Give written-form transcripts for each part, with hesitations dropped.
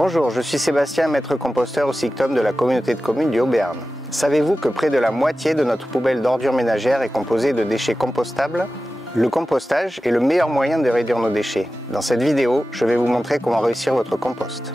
Bonjour, je suis Sébastien, maître composteur au SICTOM de la communauté de communes du Haut-Béarn. Savez-vous que près de la moitié de notre poubelle d'ordures ménagères est composée de déchets compostables? Le compostage est le meilleur moyen de réduire nos déchets. Dans cette vidéo, je vais vous montrer comment réussir votre compost.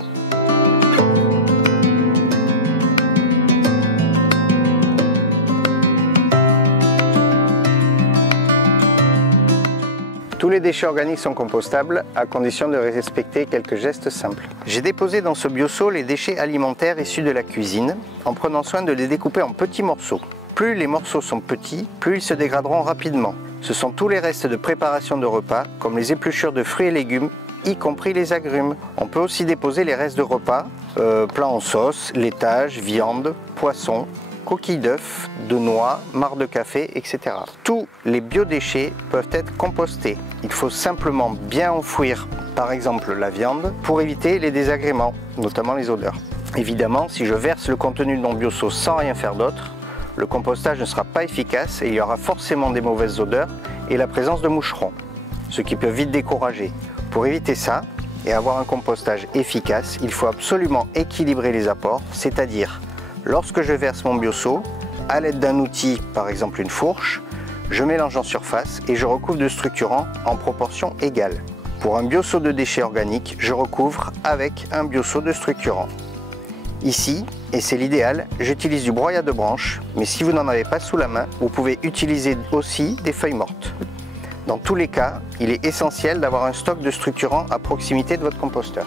Tous les déchets organiques sont compostables à condition de respecter quelques gestes simples. J'ai déposé dans ce bioseau les déchets alimentaires issus de la cuisine en prenant soin de les découper en petits morceaux. Plus les morceaux sont petits, plus ils se dégraderont rapidement. Ce sont tous les restes de préparation de repas comme les épluchures de fruits et légumes, y compris les agrumes. On peut aussi déposer les restes de repas, plats en sauce, laitage, viande, poisson, coquilles d'œufs, de noix, marc de café, etc. Tous les biodéchets peuvent être compostés. Il faut simplement bien enfouir, par exemple la viande, pour éviter les désagréments, notamment les odeurs. Évidemment, si je verse le contenu de mon bioseau sans rien faire d'autre, le compostage ne sera pas efficace et il y aura forcément des mauvaises odeurs et la présence de moucherons, ce qui peut vite décourager. Pour éviter ça et avoir un compostage efficace, il faut absolument équilibrer les apports, c'est-à-dire lorsque je verse mon bioseau, à l'aide d'un outil, par exemple une fourche, je mélange en surface et je recouvre de structurants en proportion égale. Pour un bioseau de déchets organiques, je recouvre avec un bioseau de structurants. Ici, et c'est l'idéal, j'utilise du broyat de branches, mais si vous n'en avez pas sous la main, vous pouvez utiliser aussi des feuilles mortes. Dans tous les cas, il est essentiel d'avoir un stock de structurants à proximité de votre composteur.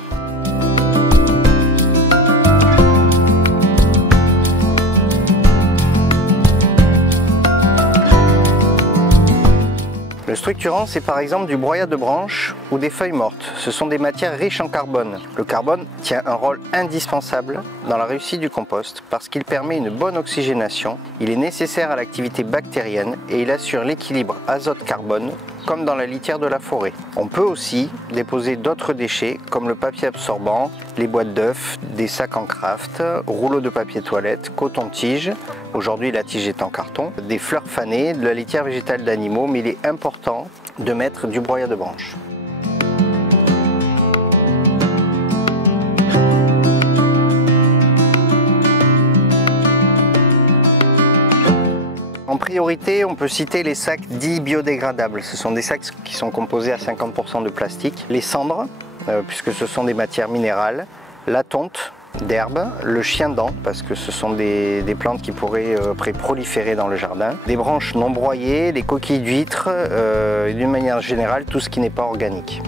Le structurant, c'est par exemple du broyat de branches ou des feuilles mortes. Ce sont des matières riches en carbone. Le carbone tient un rôle indispensable dans la réussite du compost parce qu'il permet une bonne oxygénation, il est nécessaire à l'activité bactérienne et il assure l'équilibre azote-carbone comme dans la litière de la forêt. On peut aussi déposer d'autres déchets comme le papier absorbant, les boîtes d'œufs, des sacs en craft, rouleaux de papier toilette, coton-tige, aujourd'hui la tige est en carton, des fleurs fanées, de la litière végétale d'animaux, mais il est important de mettre du broyat de branches. En priorité, on peut citer les sacs dits biodégradables. Ce sont des sacs qui sont composés à 50% de plastique. Les cendres, puisque ce sont des matières minérales. La tonte d'herbe, le chien-dent, parce que ce sont des plantes qui pourraient proliférer dans le jardin. Des branches non broyées, des coquilles d'huîtres, et d'une manière générale, tout ce qui n'est pas organique.